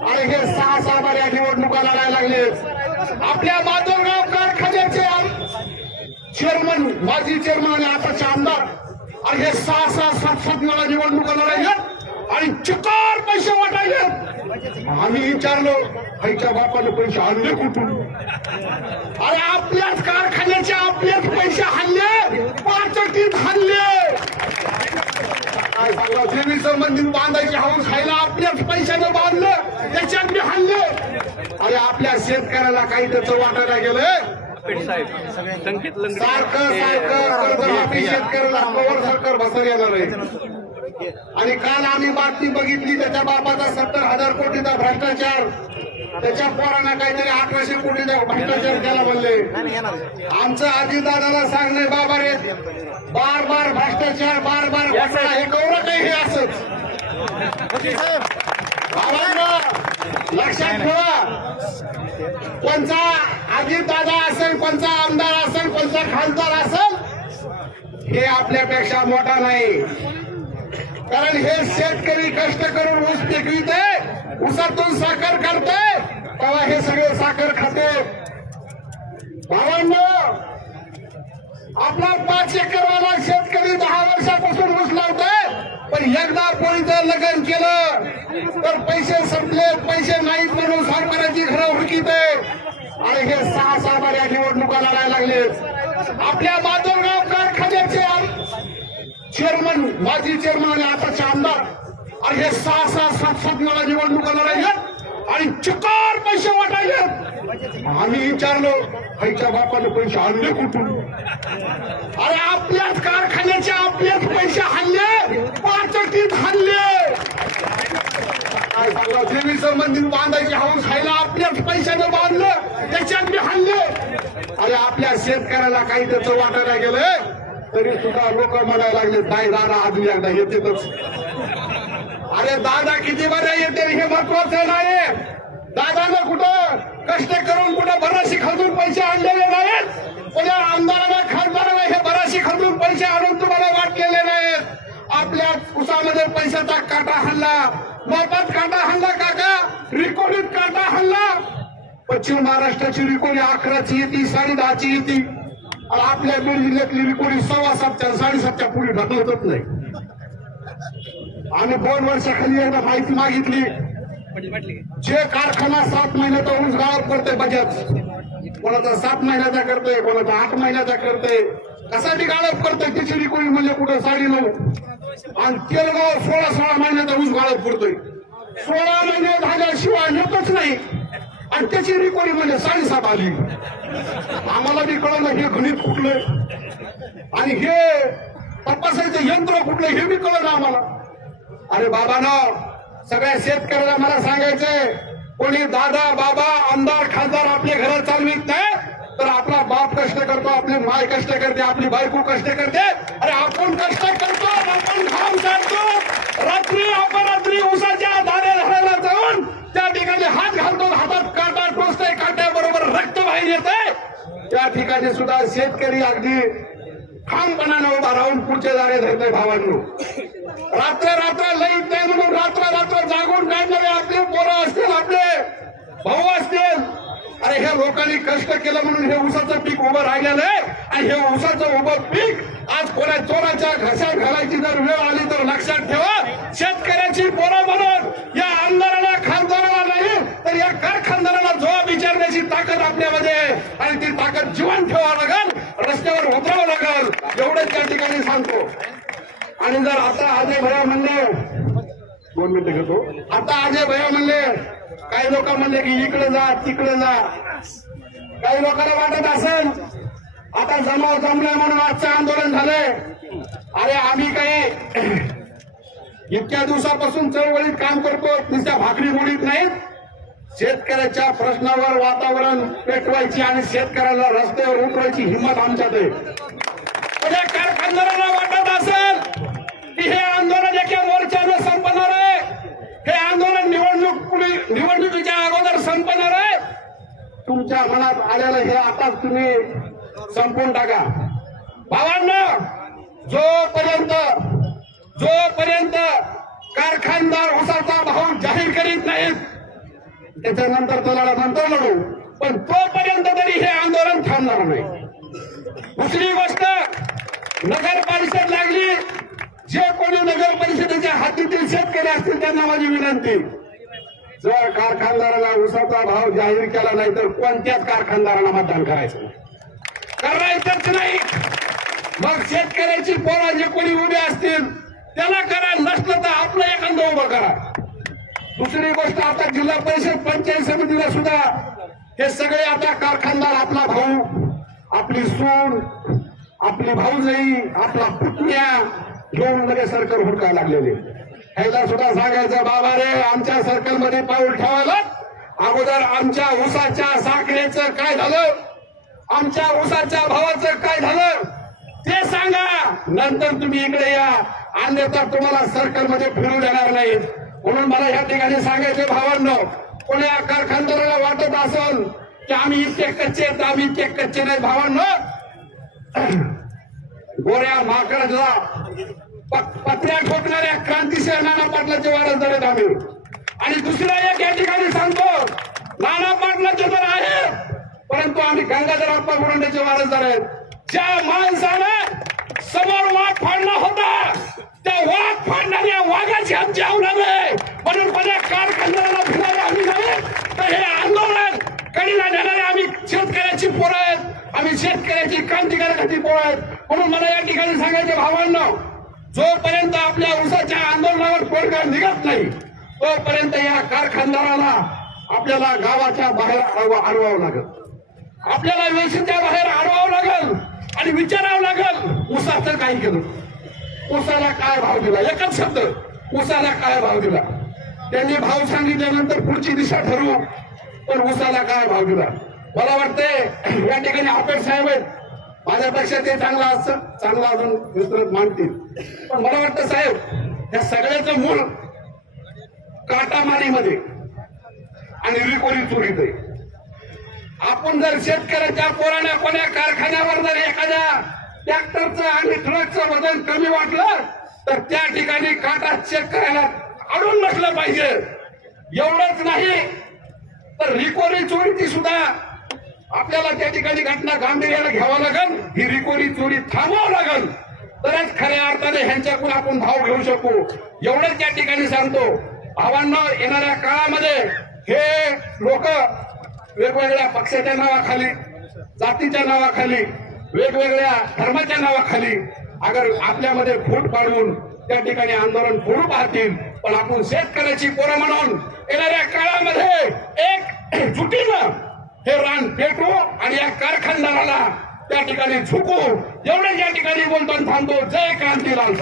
आणि हे सहा सहा बार या निवडणुका लढायला लागले. आपल्या माधवराव कारखान्याचे चेअरमन माजी चेअरमन आणि आताचे आमदार. आणि हे सहा सहा सात सात वेळा निवडणुका लढायला आणि चिकार पैसे वाटायले. आम्ही विचारलो आईच्या बापाने पैसे आणले कुठून? अरे आपल्याच कारखान्याचे आपलेच पैसे हल्ले पाच हल्ले काय सांगा मंदिर बांधायचे हाऊस खायला आपल्याच पैशाने बांधलं त्याच्यात मी हल्ले अरे आपल्या शेतकऱ्याला काही त्याचं वाटायला गेलं सारखं सारखं कर्जमाफी शेतकऱ्याला कवर सरकार बसर येणार आहे. आणि काल आम्ही बातमी बघितली त्याच्या बापाचा सत्तर हजार कोटीचा भ्रष्टाचार. त्याच्या पोरांना काहीतरी अठराशे कोटीचा भ्रष्टाचार केला म्हणले. आमचं अजितदादाला सांगणे बाबा रे बार बार भ्रष्टाचार बार बार हे कवरं काही हे बाबांनो, लक्षात ठेवा. कोणचा अजितदादा असेल कोणचा आमदार असेल कोणचा खासदार असेल हे आपल्यापेक्षा मोठा नाही. कारण हे शेतकरी कष्ट करून ऊस पिकविते ऊसातून साखर करते तेव्हा हे सगळे साखर खाते. भावांनो आपला पाच एकरवाला शेतकरी दहा वर्षापासून ऊस लावतोय पण एकदा पोळीचं लग्न केलं तर पैसे संपले पैसे नाहीत म्हणून सरकाराची घरं हुडकीत आणि हे सहा सहा या निवडणुका लढायला लागले आपल्या माधवगाव चेअरमन माजी चेअरमन आणि आताचे आमदार. आणि हे सहा सहा सात सात मला निवडणुका लढायल्यात आणि चुकार पैसे वाटायले आम्ही विचारलो आईच्या बापाने पैसे आणले कुठून? अरे आपल्याच कारखान्याचे आपलेच पैसे हल्ले पाचटीत हल्ले देवीचं मंदिर बांधायचे हाऊस खायला आपल्याच पैशाने बांधलं त्याच्यात मी हल्ले अरे आपल्या शेतकऱ्याला काही त्याचं वाटायला गेलं तरी सुद्धा लोक म्हणायला लागले नाही दादा अजून एकदा येतेच अरे दादा किती बरे येते? हे महत्वाचं नाही दादानं कुठं? कष्ट करून कुठं बराशी खर्चून पैसे आणलेले नाहीत. कोणा आमदाराला खासदाराला हे बराशी खर्चून पैसे आणून तुम्हाला वाटलेले नाहीत. आपल्या उसामध्ये पैशाचा काटा हल्ला. मोफत काटा हल्ला काका. रिकोडीत काटा हल्ला. पश्चिम महाराष्ट्राची रिकोडी अकराची येते साडे दहाची येते. आपल्या बीड जिल्ह्यातली रिकोडी सव्वा सातच्या साडेसातच्या पुढे ढकलतच नाही. आणि दोन वर्षाखाली एकदा माहिती मागितली जे कारखाना सात महिन्याचा ऊस गाळप करते बजाज. कोणाचा सात महिन्याचा करते कोणाचा आठ महिन्याचा करते कसाठी गाळप करते तिची कोणी म्हणजे कुठं साडे नऊ आणि तेलगाव सोळा सोळा महिन्याचा ऊस गाळप करतोय. सोळा महिने झाल्याशिवाय येतच नाही. आणि त्याची रिकोळी म्हणजे साडेसात आली. आम्हाला बी कळलं हे गणित कुठलंय आणि हे तपासायचं यंत्र कुठलं हे बी कळलं आम्हाला. अरे बाबानं सगळ्या शेतकऱ्याला मला सांगायचंय कोणी दादा बाबा आमदार खासदार आपले घर चालवित नाही तर आपला बाप कष्ट करतो आपली माय कष्ट करते आपली बायको कष्ट करते. अरे आपण कष्ट करतो आपण घाम काढतो रात्री अपरात्री उसाच्या धारे धरायला त्या ठिकाणी हात घालतो हातात काटा टोचतय काट्याबरोबर रक्त बाहेर येते त्या ठिकाणी सुद्धा शेतकरी अगदी ठामपणानं उभा राहून पुढचे जाणे धरतोय भावांनो. रात्र रात्र लईट नाही म्हणून रात्र रात्र जागून काढणारे आपले पोरं असतील आपले. भाऊ असतील. अरे हे लोकांनी कष्ट केलं म्हणून हे ऊसाचं पीक उभं राहिलेलं आहे आणि हे ऊसाचं उभं पीक आज कोणा चोराच्या घशात घालायची जर वेळ आली तर लक्षात ठेवा. शेतकऱ्याची पोरं म्हणून या आमदाराला खासदाराला नाही तर या कारखानदाराला अशी ताकद आपल्यामध्ये आणि ती ताकद जीवन ठेवावं लागेल. रस्त्यावर उतरावं लागेल. एवढंच त्या ठिकाणी सांगतो. आणि जर आता अजय भया म्हणले दोन मिनिटं घेतो. आता अजय भया म्हणले काही लोक म्हणले की इकडे जा तिकडे जा. काही लोकांना वाटत असेल आता जमाव जमलाय म्हणून आजचं आंदोलन झालंय. अरे आम्ही काही इतक्या दिवसापासून चळवळीत काम करतो नुसत्या भाकरी मुडीत नाहीत. शेतकऱ्याच्या प्रश्नावर वातावरण पेटवायची आणि शेतकऱ्याला रस्त्यावर उतरायची हिंमत आमच्यात आहे. कारखानदारांना वाटत असेल की हे आंदोलन एका मोर्चानं संपणार आहे? हे आंदोलन निवडणूक निवडणुकीच्या अगोदर संपणार आहे? तुमच्या मनात आलेलं हे आताच तुम्ही संपून टाका. भावांना जोपर्यंत जोपर्यंत कारखानदार उसाचा भाव जाहीर करीत नाहीत त्याच्यानंतर तो लढा नंतर लढू पण तोपर्यंत तरी हे आंदोलन थांबणार नाही. दुसरी गोष्ट नगर परिषद लागली. जे कोणी नगर परिषदेच्या हातीतील शेतकरी असतील त्यांना माझी विनंती. जर कारखानदाराला उसाचा भाव जाहीर केला नाही तर कोणत्याच कारखानदाराला मतदान करायचं करायचंच नाही. मग शेतकऱ्याची पोरा जे कोणी उभे असतील त्याला करा नसलं तर आपलं एखादं उभं करा. दुसरी गोष्ट आता जिल्हा परिषद पंचायत समितीला सुद्धा हे सगळे आता कारखानदार आपला भाऊ आपली सून आपली भाऊजाई आपला पुतण्या घेऊन मध्ये सर्कल हुडकायला लागलेले. ह्याला सुद्धा सांगायचं बाबा रे आमच्या सर्कलमध्ये पाऊल ठेवायला अगोदर आमच्या ऊसाच्या साखरेचं काय झालं? आमच्या ऊसाच्या भावाचं काय झालं? ते सांगा. नंतर तुम्ही इकडे या. अन्यथा तुम्हाला सर्कलमध्ये फिरू देणार नाही म्हणून मला या ठिकाणी सांगायचे भावांनो कोणी कारखानदाराला वाटत असेल की आम्ही इतके कच्चे आहेत आम्ही इतके कच्चे नाही. भावांनो गोऱ्या माकडला पत्र्या ठोकणाऱ्या क्रांतीशील नाना पाटलाचे वारसदार आहेत आम्ही. आणि दुसरा एक या ठिकाणी सांगतो नाना पाटलाचे तर आहे परंतु आम्ही गंगाधर अप्पा गुरंडेचे वारसदार आहेत. ज्या माणसानं समोर वाघ फाडला होता त्या वाघ फाडणाऱ्या वाघाची आमची औलाद आहे शेतकऱ्याची क्रांतिकारकाची पोरं आहेत. म्हणून मला या ठिकाणी सांगायचे भावांना जोपर्यंत आपल्या उसाच्या आंदोलनावर तोडगा निघत नाही तोपर्यंत या कारखानदाराला आपल्याला गावाच्या बाहेर अडवा अडवावं लागेल. आपल्याला वेशीच्या बाहेर अडवावं लागेल आणि विचारावं लागेल उसाचं काय केलं? उसाला काय भाव दिला? एकच शब्द उसाला काय भाव दिला? त्यांनी भाव सांगितल्यानंतर पुढची दिशा ठरवू पण उसाला काय भाव दिला? मला वाटतंय या ठिकाणी आपेट साहेब आहेत. माझ्यापेक्षा ते चांगलं असतं चांगलं अजून मित्र मानतील पण मला वाटतं साहेब या सगळ्याचं मूळ काटामारीमध्ये आणि रिकोरी चोरीत आहे आपण जर शेतकऱ्याच्या पोराने कोण्या कारखान्यावर जर एखाद्या ट्रॅक्टरचं आणि ट्रकचं वजन कमी वाटलं तर त्या ठिकाणी काटा चेक अडून बसलं पाहिजे. एवढंच नाही तर रिकोरी चोरीची सुद्धा आपल्याला त्या ठिकाणी घटना गांभीर्याला घ्यावं लागल. ही रिकोरी चोरी थांबवावं लागल. तरच खऱ्या अर्थाने ह्यांच्याकडून आपण भाव घेऊ शकू. एवढंच त्या ठिकाणी सांगतो. भावांना येणाऱ्या काळामध्ये हे लोक वेगवेगळ्या पक्षाच्या नावाखाली जातीच्या नावाखाली वेगवेगळ्या धर्माच्या नावाखाली अगर आपल्यामध्ये फूट पाडून त्या ठिकाणी आंदोलन फोडू पाहतील. पण आपण शेतकऱ्याची पोरं म्हणून येणाऱ्या काळामध्ये एक जुटीनं हे रान पेटू आणि या कारखानदाराला त्या ठिकाणी झुकू. एवढं या ठिकाणी बोलताना थांबतो. जय क्रांती लाल